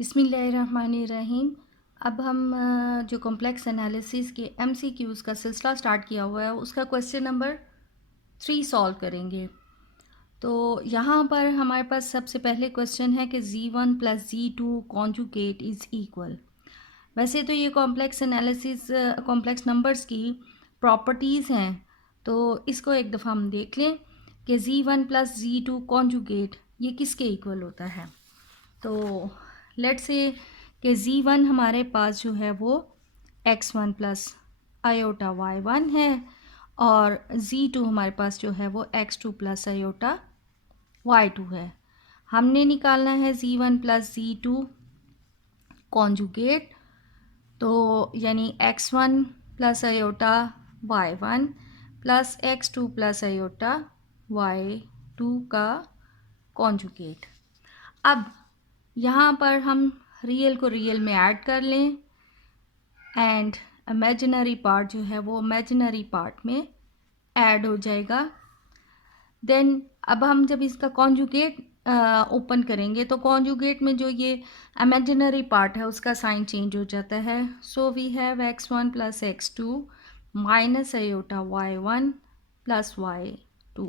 बिस्मिल्लाहिर्रहमानिर्रहीम। अब हम जो कॉम्प्लेक्स एनालिसिस के MCQs का सिलसिला स्टार्ट किया हुआ है उसका क्वेश्चन नंबर 3 सॉल्व करेंगे। तो यहाँ पर हमारे पास सबसे पहले क्वेश्चन है कि Z1 plus Z2 conjugate is equal. वैसे तो ये कॉम्प्लेक्स एनालिसिस कॉम्प्लेक्स नंबर्स की प्रॉपर्टीज़ हैं, तो इसको एक दफ़ा हम देख लें कि Z1 प्लस Z2 कॉन्जुगेट ये किसके इक्वल होता है। तो लेट्स से कि Z1 हमारे पास जो है वो x1 प्लस आयोटा y1 है और Z2 हमारे पास जो है वो x2 प्लस आयोटा y2 है। हमने निकालना है Z1 प्लस Z2 कॉन्जुगेट, तो यानी x1 plus iota y1 plus x2 plus iota y2 का कॉन्जुगेट। अब यहाँ पर हम रियल को रियल में ऐड कर लें एंड इमेजिनरी पार्ट जो है वो इमेजिनरी पार्ट में ऐड हो जाएगा। देन अब हम जब इसका कॉन्जुगेट ओपन करेंगे तो कॉन्जुगेट में जो ये इमेजिनरी पार्ट है उसका साइन चेंज हो जाता है। So we have x1 plus x2 minus iota y1 plus y2।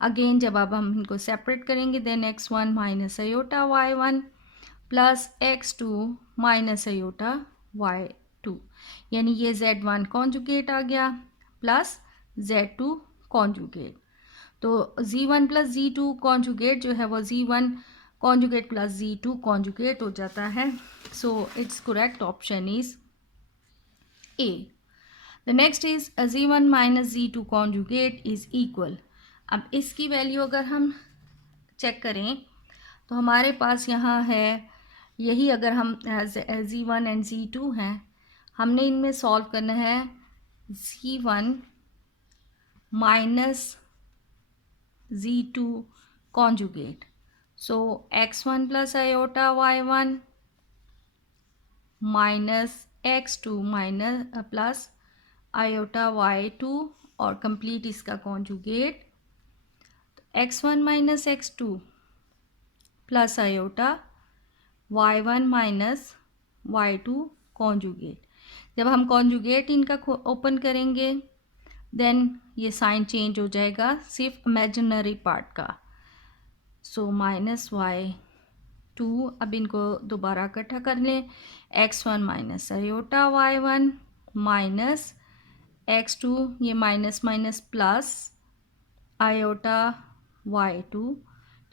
Again जब अब हम इनको सेपरेट करेंगे then x1 minus iota y1 plus x2 minus iota y2, यानी ये z1 कॉन्जुगेट आ गया प्लस z2 कॉन्जुगेट। तो z1 प्लस z2 कॉन्जुगेट जो है वो z1 conjugate plus z2 conjugate हो जाता है। So it's correct option is a. The next is z1 minus z2 conjugate is equal. अब इसकी वैल्यू अगर हम चेक करें तो हमारे पास यहाँ है यही, अगर हम z1 एंड z2 हैं, हमने इनमें सॉल्व करना है z1 माइनस z2 कॉन्जुगेट। सो x1 plus iota y1 minus x2 minus plus iota y2 और कंप्लीट इसका conjugate x1 minus x2 plus iota y1 minus y2 conjugate. जब हम कॉन्जुगेट इनका ओपन करेंगे देन ये साइन चेंज हो जाएगा सिर्फ इमेजिनरी पार्ट का। सो माइनस y2, अब इनको दोबारा इकट्ठा कर लें, x1 minus iota y1 minus x2, ये minus minus plus iota y2,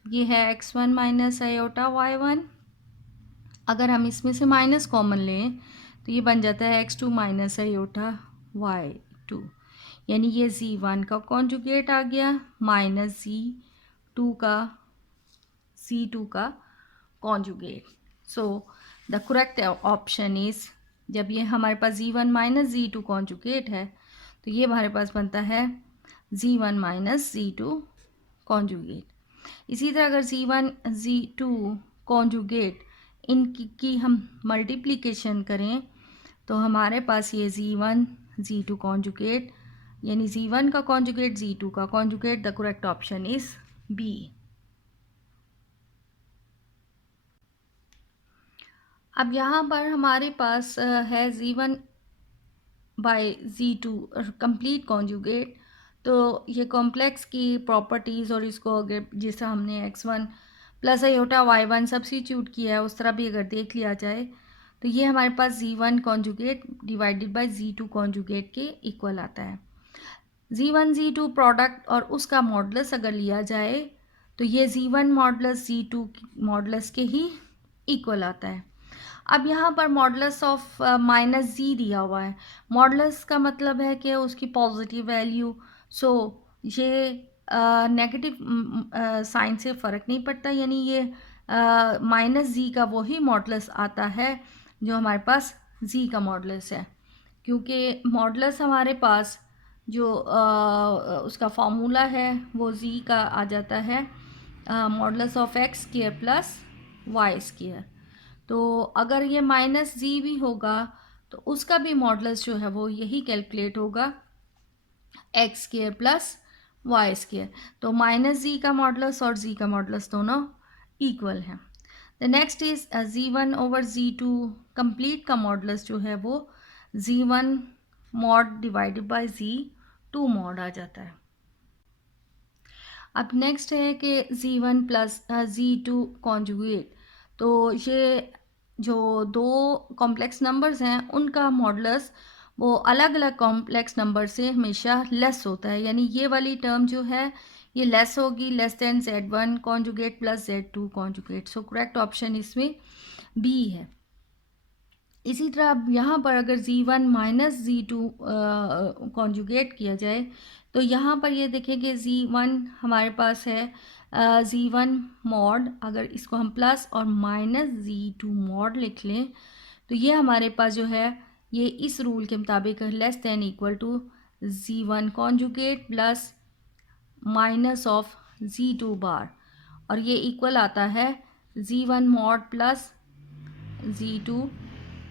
ये है x1 माइनस आयोटा y1। अगर हम इसमें से माइनस कॉमन लें तो ये बन जाता है x2 माइनस आयोटा y2, यानी ये z1 का कॉन्जुगेट आ गया माइनस z2 का conjugate. So the correct option is, जब ये हमारे पास z1 माइनस z2 कॉन्जुगेट है तो ये हमारे पास बनता है z1 माइनस z2 कॉन्जुगेट। इसी तरह अगर z1 z2 कॉन्जुगेट इनकी हम मल्टीप्लिकेशन करें तो हमारे पास ये z1 z2 कॉन्जुगेट, यानी z1 का कॉन्जुगेट z2 का conjugate. The correct option is B. अब यहाँ पर हमारे पास है z1 bye z2 complete conjugate. तो ये कॉम्प्लेक्स की प्रॉपर्टीज़ और इसको अगर जैसा हमने x1 plus iota y1 substitute किया है उस तरह भी अगर देख लिया जाए तो ये हमारे पास z1 conjugate divided by z2 conjugate के इक्वल आता है। z1 z2 प्रोडक्ट और उसका मॉडुलस अगर लिया जाए तो ये z1 मॉडुलस z2 मॉडुलस के ही इक्वल आता है। अब यहाँ पर मॉडुलस ऑफ माइनस जी दिया हुआ है। मॉडुलस का मतलब है कि उसकी पॉजिटिव वैल्यू। सो ये नेगेटिव साइन से फ़र्क नहीं पड़ता, यानी ये माइनस जी का वही मॉडुलस आता है जो हमारे पास जी का मॉडुलस है, क्योंकि मॉडुलस हमारे पास जो उसका फॉर्मूला है वो जी का आ जाता है modulus of x square plus y square. तो अगर ये माइनस जी भी होगा तो उसका भी मॉडुलस जो है वो यही कैलकुलेट होगा x square plus y square. तो माइनस जी का मॉडुलस और जी का मॉडुलस दोनों इक्वल हैं। The next is Z1/Z2 complete का मॉडुलस जो है वो Z1 mod divided by Z2 mod आ जाता है। अब नेक्स्ट है कि Z1 प्लस Z2 कॉन्जुगेट। तो ये जो दो कॉम्प्लेक्स नंबर्स हैं उनका मॉडुलस वो अलग अलग कॉम्प्लेक्स नंबर से हमेशा लेस होता है, यानी ये वाली टर्म जो है ये लेस होगी, less than Z1 conjugate plus Z2 conjugate. So correct option इसमें बी है। इसी तरह अब यहाँ पर अगर Z1 माइनस Z2 कॉन्जुगेट किया जाए तो यहाँ पर ये देखें कि Z1 हमारे पास है Z1 मॉड, अगर इसको हम प्लस और माइनस Z2 मॉड लिख लें तो ये हमारे पास जो है ये इस रूल के मुताबिक less than equal to Z1 conjugate plus minus of Z2 bar, और ये इक्वल आता है Z1 mod plus Z2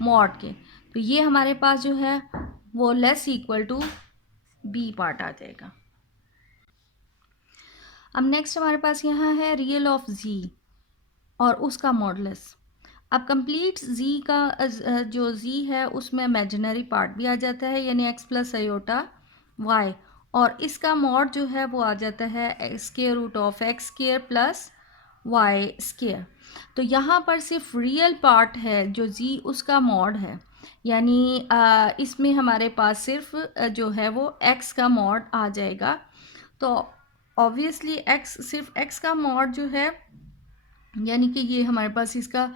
mod के। तो ये हमारे पास जो है वो less equal to B part आ जाएगा। अब नेक्स्ट हमारे पास यहाँ है रियल ऑफ जी और उसका मॉडुलस। अब कंप्लीट जी का जो जी है उसमें इमेजिनरी पार्ट भी आ जाता है, यानी एक्स प्लस आयोटा वाई, और इसका मॉड जो है वो आ जाता है square root of x square plus y square. तो यहाँ पर सिर्फ रियल पार्ट है जो जी उसका मॉड है, यानी इसमें हमारे पास सिर्फ जो है वो एक्स का मॉड आ जाएगा। तो ऑब्वियसली एक्स सिर्फ एक्स का मॉड जो है, यानी कि ये हमारे पास इसका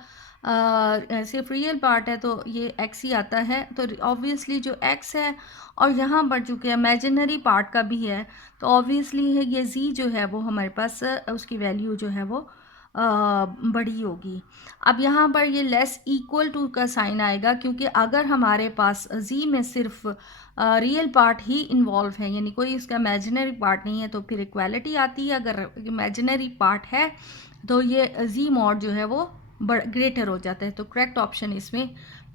सिर्फ रियल पार्ट है तो ये एक्स ही आता है। तो ऑब्वियसली जो एक्स है और यहाँ पर चूँकि इमेजिनरी पार्ट का भी है तो ऑब्वियसली है ये जी जो है वो हमारे पास उसकी वैल्यू जो है वो बड़ी होगी। अब यहाँ पर ये लेस इक्वल टू का साइन आएगा, क्योंकि अगर हमारे पास जी में सिर्फ रियल पार्ट ही इन्वॉल्व है, यानी कोई इसका इमेजिनरी पार्ट नहीं है, तो फिर इक्वालिटी आती है। अगर इमेजिनरी पार्ट है तो ये जी मॉड जो है वो ग्रेटर हो जाता है। तो करेक्ट ऑप्शन इसमें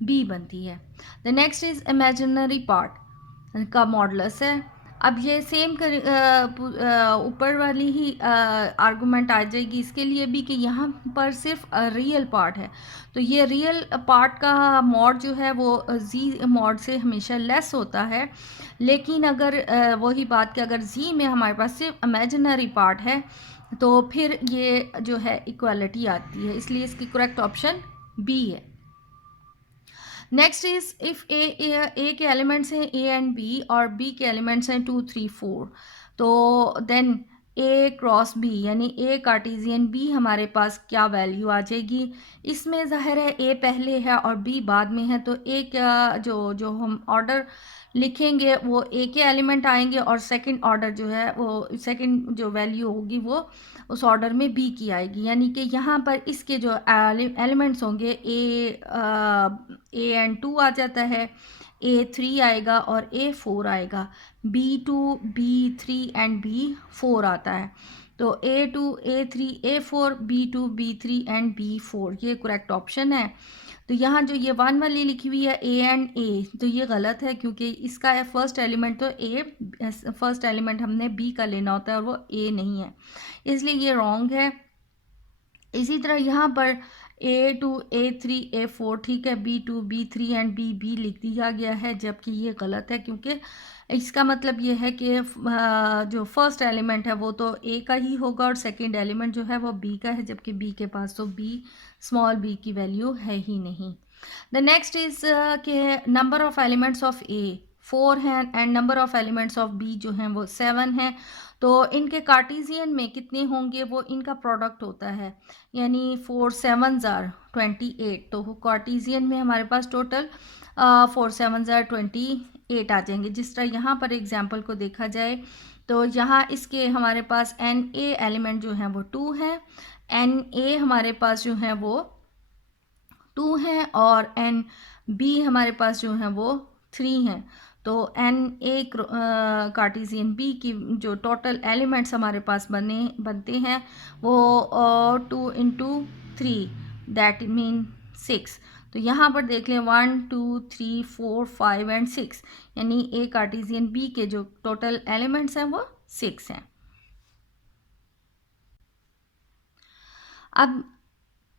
बी बनती है। The next is imaginary part का मॉडुलस है। अब ये सेम ऊपर वाली ही आर्गूमेंट आ जाएगी इसके लिए भी कि यहाँ पर सिर्फ रियल पार्ट है, तो ये रियल पार्ट का मॉड जो है वो जी मॉड से हमेशा लेस होता है। लेकिन अगर वही बात कि अगर जी में हमारे पास सिर्फ इमेजिनरी पार्ट है तो फिर ये जो है इक्वालिटी आती है, इसलिए इसकी करेक्ट ऑप्शन बी है। नेक्स्ट इज इफ ए के एलिमेंट्स हैं ए एंड बी और बी के एलिमेंट्स हैं 2 3 4, तो देन ए क्रॉस बी यानी ए कार्टेशियन बी हमारे पास क्या वैल्यू आ जाएगी। इसमें जाहिर है ए पहले है और बी बाद में है, तो ए का जो हम ऑर्डर लिखेंगे वो ए के एलिमेंट आएंगे और सेकंड ऑर्डर जो है वो सेकंड जो वैल्यू होगी वो उस ऑर्डर में बी की आएगी। यानी कि यहाँ पर इसके जो एलिमेंट्स होंगे ए एंड 2 आ जाता है, A3 आएगा और A4 आएगा, B2 B3 एंड B4 आता है। तो A2 A3 A4 B2 B3 and B4 ये करेक्ट ऑप्शन है। तो यहाँ जो ये 1 वाली लिखी हुई है A एंड A, तो ये गलत है, क्योंकि इसका फर्स्ट एलिमेंट तो A, फर्स्ट एलिमेंट हमने B का लेना होता है और वो A नहीं है, इसलिए ये रॉन्ग है। इसी तरह यहाँ पर A2 A3 A4 ठीक है, B2 B3 एंड B लिख दिया गया है, जबकि ये गलत है, क्योंकि इसका मतलब ये है कि जो फर्स्ट एलिमेंट है वो तो A का ही होगा और सेकंड एलिमेंट जो है वो B का है, जबकि B के पास तो स्मॉल b की वैल्यू है ही नहीं। द नेक्स्ट इज के number of elements of A 4 हैं and number of elements of B जो हैं वो 7 हैं, तो इनके कार्टेशियन में कितने होंगे वो इनका प्रोडक्ट होता है, यानी 4 7s are 28, तो कार्टेशियन में हमारे पास टोटल 4 7s are 28 आ जाएंगे। जिस तरह यहाँ पर एग्जांपल को देखा जाए तो यहाँ इसके हमारे पास NA एलिमेंट जो हैं वो 2 हैं, NA हमारे पास जो हैं वो 2 हैं और NB हमारे पास जो हैं वो 3 हैं। तो NA कार्टेशियन B की जो टोटल एलिमेंट्स हमारे पास बनते हैं वो 2 इंटू 3 दैट मीन 6। तो यहाँ पर देख लें 1 2 3 4 5 एंड 6, यानी A कार्टेशियन B के जो टोटल एलिमेंट्स हैं वो 6 हैं। अब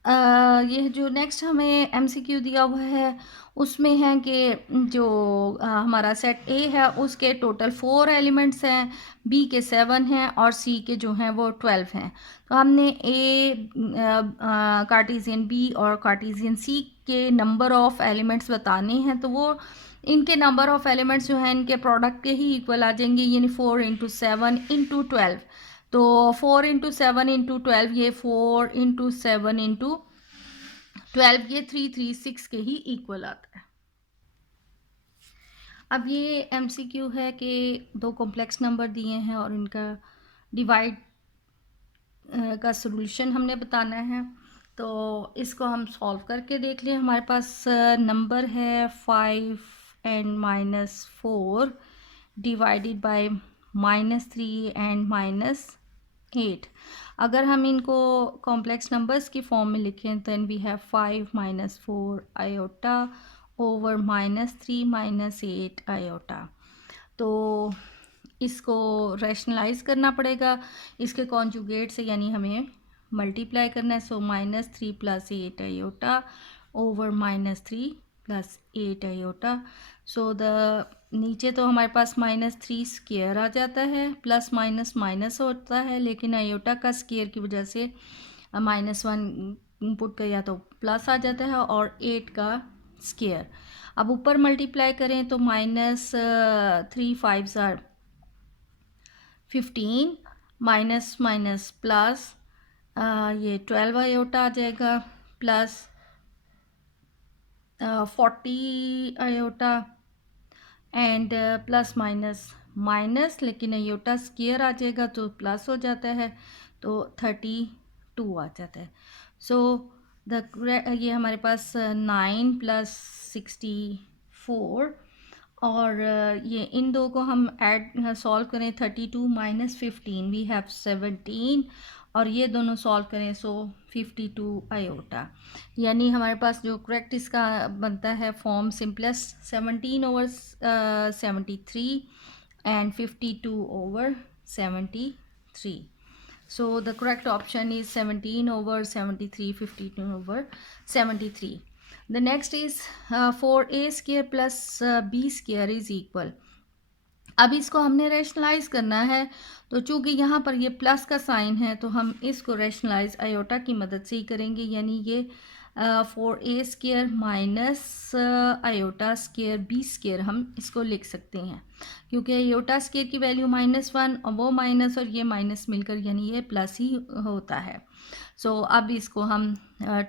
ये जो नेक्स्ट हमें एमसीक्यू दिया हुआ है उसमें है कि जो हमारा सेट ए है उसके टोटल 4 एलिमेंट्स हैं, बी के 7 हैं और सी के जो हैं वो 12 हैं। तो हमने ए कार्टेशियन बी और कार्टेशियन सी के नंबर ऑफ़ एलिमेंट्स बताने हैं, तो वो इनके नंबर ऑफ़ एलिमेंट्स जो हैं इनके प्रोडक्ट के ही इक्वल आ जाएंगे, यानी 4 इंटू 7 इंटू 12। तो 4 इंटू 7 इंटू 12, ये 4 इंटू 7 इंटू 12, ये 336 के ही इक्वल आता है। अब ये एमसीक्यू है कि दो कॉम्प्लेक्स नंबर दिए हैं और इनका डिवाइड का सॉल्यूशन हमने बताना है। तो इसको हम सॉल्व करके देख लें। हमारे पास नंबर है 5 एंड -4 डिवाइडेड बाय -3 एंड -8। अगर हम इनको कॉम्प्लेक्स नंबर्स की फॉर्म में लिखें then we have 5 - 4 iota over -3 - 8 iota. तो इसको रैशनलाइज करना पड़ेगा इसके कॉन्जुगेट से, यानी हमें मल्टीप्लाई करना है। सो -3 + 8 iota over -3 + 8 iota. So the नीचे तो हमारे पास -3 स्क्वायर आ जाता है, प्लस माइनस माइनस होता है, लेकिन आयोटा का स्क्वायर की वजह से -1 पुट किया तो प्लस आ जाता है और 8 का स्क्वायर। अब ऊपर मल्टीप्लाई करें तो -3 5s are 15 minus minus plus ये 12 आयोटा आ जाएगा plus 40 iota and plus minus minus, लेकिन आयोटा स्क्वायर आ जाएगा तो प्लस हो जाता है, तो 32 आ जाता है। सो ये हमारे पास 9 + 64 और ये इन दो को हम ऐड सॉल्व करें 32 - 15 वी हैव 17 और ये दोनों सॉल्व करें सो 52 आयोटा। यानी हमारे पास जो करेक्ट इसका बनता है form simplest 17/73 and 52/73। So the correct option is 17/73, 52/73. The next is 4a² plus b² is equal. अब इसको हमने रैशनलाइज करना है, तो चूंकि यहाँ पर ये प्लस का साइन है तो हम इसको रैशनलाइज आयोटा की मदद से ही करेंगे, यानी ये 4a² minus iota square b² हम इसको लिख सकते हैं, क्योंकि आयोटा स्क्वायर की वैल्यू -1 और वो माइनस और ये माइनस मिलकर यानी ये प्लस ही होता है। सो अब इसको हम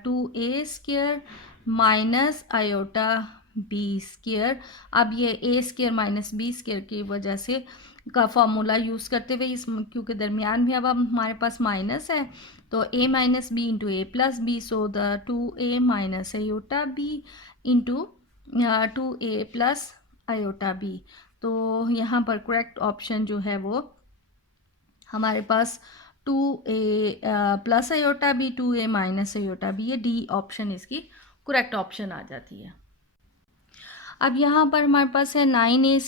2a² माइनस आयोटा b², अब ये a² माइनस b² की वजह से का फॉर्मूला यूज़ करते हुए इस क्योंकि दरमियान में अब हमारे पास माइनस है तो a - b into a + b, so the 2a minus iota b into 2a plus iota b। तो यहाँ पर करेक्ट ऑप्शन जो है वो हमारे पास 2a plus iota b, 2a minus iota b, ये डी ऑप्शन इसकी करेक्ट ऑप्शन आ जाती है। अब यहाँ पर हमारे पास है 9a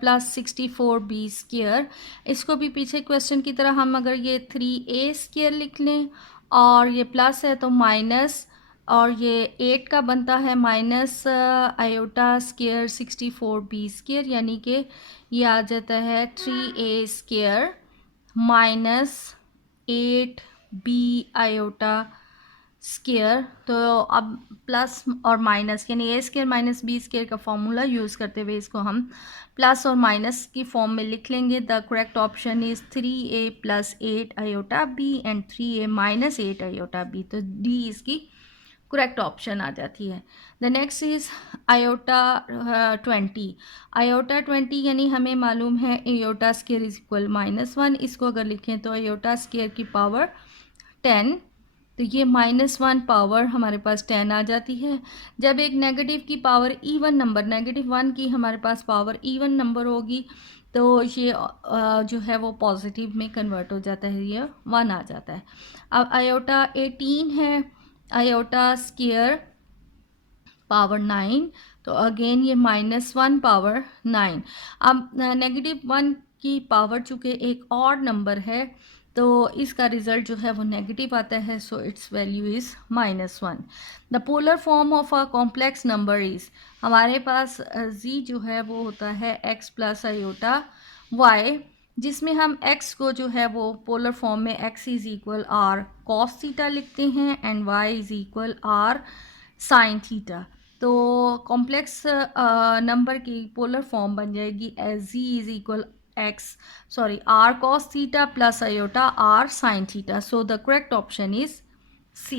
प्लस 64b²। इसको भी पीछे क्वेश्चन की तरह हम अगर ये 3a² लिख लें और ये प्लस है तो माइनस, और ये 8 का बनता है माइनस आयोटा स्क्वायर 64b², यानी कि ये आ जाता है 3a² minus 8b iota square. तो अब प्लस और माइनस यानी a² माइनस b² का फॉर्मूला यूज़ करते हुए इसको हम प्लस और माइनस की फॉर्म में लिख लेंगे। The correct option is 3a + 8 iota b and 3a - 8 iota b। तो डी इसकी करेक्ट ऑप्शन आ जाती है। The next is iota 20। Iota 20 यानी हमें मालूम है आयोटा स्क्वायर इज इक्वल -1, इसको अगर लिखें तो आयोटा स्क्वायर की पावर 10, तो ये -1 पावर हमारे पास 10 आ जाती है। जब एक नेगेटिव की पावर इवन नंबर -1 की हमारे पास पावर इवन नंबर होगी तो ये जो है वो पॉजिटिव में कन्वर्ट हो जाता है, ये 1 आ जाता है। अब आयोटा 18 है, आयोटा स्क्वायर पावर 9, तो अगेन ये -1 पावर 9। अब -1 की पावर चूँकि एक ऑड नंबर है तो इसका रिज़ल्ट जो है वो नेगेटिव आता है, so it's value is -1। The polar form of a complex number is, हमारे पास z जो है वो होता है x प्लस आयोटा y, जिसमें हम x को जो है वो पोलर फॉर्म में x is equal r cos theta लिखते हैं and y is equal r sine theta. तो कॉम्प्लेक्स नंबर की पोलर फॉर्म बन जाएगी as z is equal r cos theta plus iota r sin theta. So the correct option is C.